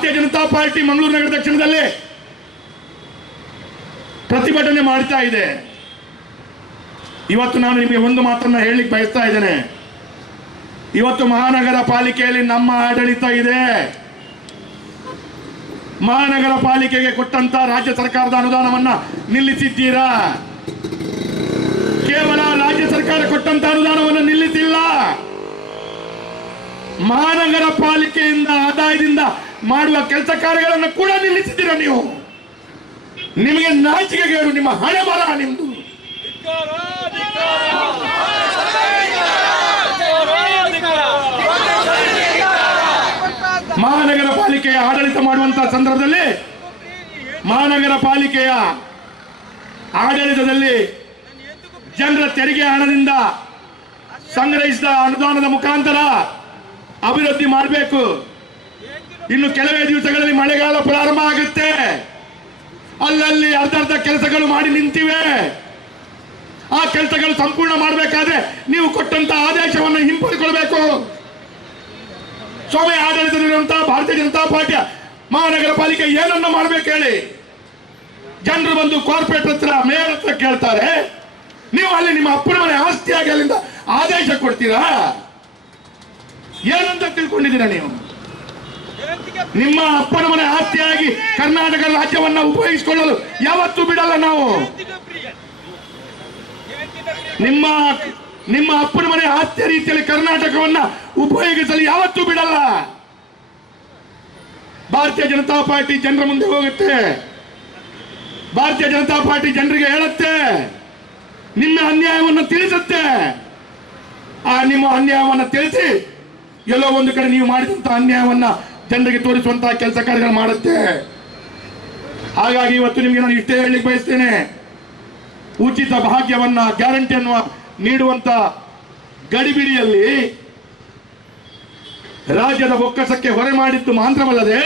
ಭಾರತೀಯ ಜನತಾ ಪಾರ್ಟಿ ಮಂಗಳೂರು ನಗರ ದಕ್ಷಿಣದಲ್ಲಿ ಪ್ರತಿಭಟನೆ ಮಾಡ್ತಾ ಇದೆ. ಇವತ್ತು ನಾನು ನಿಮಗೆ ಒಂದು ಮಾತನ್ನ ಹೇಳಲಿಕ್ಕೆ ಬಯಸ್ತಾ ಇದ್ದೇನೆ. ಇವತ್ತು ಮಹಾನಗರ ಪಾಲಿಕೆಯಲ್ಲಿ ನಮ್ಮ ಆಡಳಿತ ಇದೆ. ಮಹಾನಗರ ಪಾಲಿಕೆಗೆ ಕೊಟ್ಟಂತ ರಾಜ್ಯ ಸರ್ಕಾರದ ಅನುದಾನವನ್ನ ನಿಲ್ಲಿಸಿದ್ದೀರಾ. ಕೇವಲ ರಾಜ್ಯ ಸರ್ಕಾರ ಕೊಟ್ಟಂತ ಅನುದಾನವನ್ನು ನಿಲ್ಲಿಸಿಲ್ಲ, ಮಹಾನಗರ ಪಾಲಿಕೆಯಿಂದ ಆದಾಯದಿಂದ ಮಾಡುವ ಕೆಲಸ ಕಾರ್ಯಗಳನ್ನು ಕೂಡ ನಿಲ್ಲಿಸಿದ್ದೀರಾ. ನೀವು ನಿಮಗೆ ನಾಚಿಕೆಗೇಡು, ನಿಮ್ಮ ಹಣೆ ಬರ ನಿಮ್ದು. ಮಹಾನಗರ ಪಾಲಿಕೆಯ ಆಡಳಿತ ಮಾಡುವಂತಹ ಸಂದರ್ಭದಲ್ಲಿ ಮಹಾನಗರ ಪಾಲಿಕೆಯ ಆಡಳಿತದಲ್ಲಿ ಜನರ ತೆರಿಗೆ ಹಣದಿಂದ ಸಂಗ್ರಹಿಸಿದ ಅನುದಾನದ ಮುಖಾಂತರ ಅಭಿವೃದ್ಧಿ ಮಾಡಬೇಕು. ಇನ್ನು ಕೆಲವೇ ದಿವಸಗಳಲ್ಲಿ ಮಳೆಗಾಲ ಪ್ರಾರಂಭ ಆಗುತ್ತೆ. ಅಲ್ಲಲ್ಲಿ ಅರ್ಧ ಕೆಲಸಗಳು ಮಾಡಿ ನಿಂತಿವೆ. ಆ ಕೆಲಸಗಳು ಸಂಪೂರ್ಣ ಮಾಡಬೇಕಾದ್ರೆ ನೀವು ಕೊಟ್ಟಂತ ಆದೇಶವನ್ನು ಹಿಂಪಡೆದುಕೊಳ್ಬೇಕು. ಸ್ವಾಮಿ ಆಡಳಿತದಲ್ಲಿರುವಂತಹ ಭಾರತೀಯ ಜನತಾ ಪಾರ್ಟಿಯ ಮಹಾನಗರ ಪಾಲಿಕೆ ಏನನ್ನ ಮಾಡ್ಬೇಕು ಹೇಳಿ? ಜನರು ಬಂದು ಕಾರ್ಪೊರೇಟ್ ಹತ್ರ ಮೇಯರ್ ಹತ್ರ ಕೇಳ್ತಾರೆ, ನೀವು ಅಲ್ಲಿ ನಿಮ್ಮ ಅಪ್ಪನ ಮನೆ ಆಸ್ತಿಯಾಗಿ ಅಲ್ಲಿಂದ ಆದೇಶ ಕೊಡ್ತೀರಾ? ಏನಂತ ತಿಳ್ಕೊಂಡಿದ್ದೀರಾ ನೀವು? ನಿಮ್ಮ ಅಪ್ಪನ ಮನೆ ಆಸ್ತಿಯಾಗಿ ಕರ್ನಾಟಕ ರಾಜ್ಯವನ್ನ ಉಪಯೋಗಿಸಿಕೊಳ್ಳಲು ಯಾವತ್ತೂ ಬಿಡಲ್ಲ ನಾವು. ನಿಮ್ಮ ಅಪ್ಪನ ಮನೆ ಆಸ್ತಿಯ ರೀತಿಯಲ್ಲಿ ಕರ್ನಾಟಕವನ್ನ ಉಪಯೋಗಿಸಲು ಯಾವತ್ತೂ ಬಿಡಲ್ಲ. ಭಾರತೀಯ ಜನತಾ ಪಾರ್ಟಿ ಜನರ ಮುಂದೆ ಹೋಗುತ್ತೆ. ಭಾರತೀಯ ಜನತಾ ಪಾರ್ಟಿ ಜನರಿಗೆ ಹೇಳುತ್ತೆ, ನಿಮ್ಮ ಅನ್ಯಾಯವನ್ನು ತಿಳಿಸುತ್ತೆ. ಆ ನಿಮ್ಮ ಅನ್ಯಾಯವನ್ನು ತಿಳಿಸಿ ಎಲ್ಲೋ ಒಂದು ಕಡೆ ನೀವು ಮಾಡಿದಂತ ಅನ್ಯಾಯವನ್ನ ಜನರಿಗೆ ತೋರಿಸುವಂತಹ ಕೆಲಸ ಕಾರ್ಯಗಳು ಮಾಡುತ್ತೆ. ಹಾಗಾಗಿ ಇವತ್ತು ನಿಮಗೆ ನಾನು ಇಷ್ಟೇ ಹೇಳಲಿಕ್ಕೆ ಬಯಸ್ತೇನೆ, ಉಚಿತ ಭಾಗ್ಯವನ್ನ ಗ್ಯಾರಂಟಿಯನ್ನು ನೀಡುವಂತ ಗಡಿಬಿಡಿಯಲ್ಲಿ ರಾಜ್ಯದ ಬೊಕ್ಕಸಕ್ಕೆ ಹೊರೆ ಮಾಡಿದ್ದು ಮಾತ್ರವಲ್ಲದೆ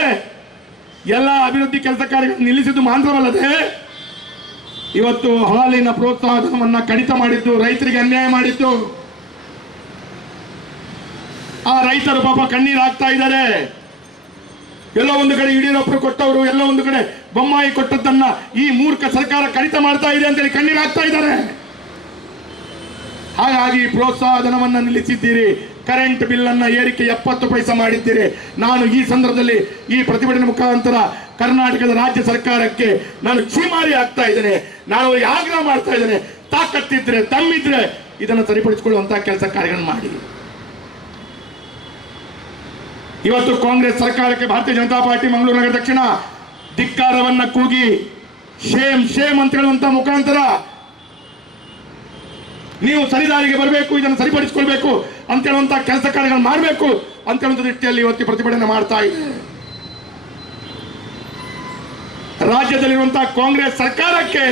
ಎಲ್ಲ ಅಭಿವೃದ್ಧಿ ಕೆಲಸ ಕಾರ್ಯಗಳನ್ನು ನಿಲ್ಲಿಸಿದ್ದು ಮಾತ್ರವಲ್ಲದೆ ಇವತ್ತು ಹಾಲಿನ ಪ್ರೋತ್ಸಾಹಧನವನ್ನ ಕಡಿತ ಮಾಡಿದ್ದು, ರೈತರಿಗೆ ಅನ್ಯಾಯ ಮಾಡಿದ್ದು. ಆ ರೈತರು ಪಾಪ ಕಣ್ಣೀರು ಹಾಕ್ತಾ ಇದ್ದಾರೆ. ಎಲ್ಲೋ ಒಂದು ಕಡೆ ಯಡಿಯೂರಪ್ಪ ಕೊಟ್ಟವರು, ಎಲ್ಲೋ ಒಂದು ಕಡೆ ಬೊಮ್ಮಾಯಿ ಕೊಟ್ಟದ್ದನ್ನ ಈ ಮೂರ್ಖ ಸರ್ಕಾರ ಕಡಿತ ಮಾಡ್ತಾ ಇದೆ ಅಂತೇಳಿ ಕಣ್ಣೀರು ಹಾಕ್ತಾ ಇದ್ದಾರೆ. ಹಾಗಾಗಿ ಪ್ರೋತ್ಸಾಹ ಧನವನ್ನ ನಿಲ್ಲಿಸಿದ್ದೀರಿ. ಕರೆಂಟ್ ಬಿಲ್ ಅನ್ನ ಏರಿಕೆ 70 ಪೈಸೆ ಮಾಡಿದ್ದೀರಿ. ನಾನು ಈ ಸಂದರ್ಭದಲ್ಲಿ ಈ ಪ್ರತಿಭಟನೆ ಮುಖಾಂತರ ಕರ್ನಾಟಕದ ರಾಜ್ಯ ಸರ್ಕಾರಕ್ಕೆ ನಾನು ಛೀಮಾರಿ ಆಗ್ತಾ ಇದ್ದೇನೆ. ನಾನು ಆಗ್ರಹ ಮಾಡ್ತಾ ಇದ್ದೇನೆ, ತಾಕತ್ತಿದ್ರೆ ತಮ್ಮಿದ್ರೆ ಇದನ್ನು ಸರಿಪಡಿಸಿಕೊಳ್ಳುವಂತಹ ಕೆಲಸ ಕಾರ್ಯಗಳನ್ನು ಮಾಡಿ. ಇವತ್ತು ಕಾಂಗ್ರೆಸ್ ಸರ್ಕಾರಕ್ಕೆ ಭಾರತೀಯ ಜನತಾ ಪಾರ್ಟಿ ಮಂಗಳೂರು ನಗರ ದಕ್ಷಿಣ ಧಿಕ್ಕಾರವನ್ನ ಕೂಗಿ ಶೇಮ್ ಶೇಮ್ ಅಂತ ಹೇಳುವಂತ ಮುಖಾಂತರ ನೀವು ಸರಿದಾರಿಗೆ ಬರಬೇಕು, ಇದನ್ನು ಸರಿಪಡಿಸಿಕೊಳ್ಬೇಕು ಅಂತ ಹೇಳುವಂತ ಕೆಲಸ ಕಾರ್ಯಗಳು ಮಾಡಬೇಕು ಅಂತ ಹೇಳುವಂತ ದೃಷ್ಟಿಯಲ್ಲಿ ಇವತ್ತು ಪ್ರತಿಭಟನೆ ಮಾಡ್ತಾ ಇದೆ. ರಾಜ್ಯದಲ್ಲಿರುವಂತಹ ಕಾಂಗ್ರೆಸ್ ಸರ್ಕಾರಕ್ಕೆ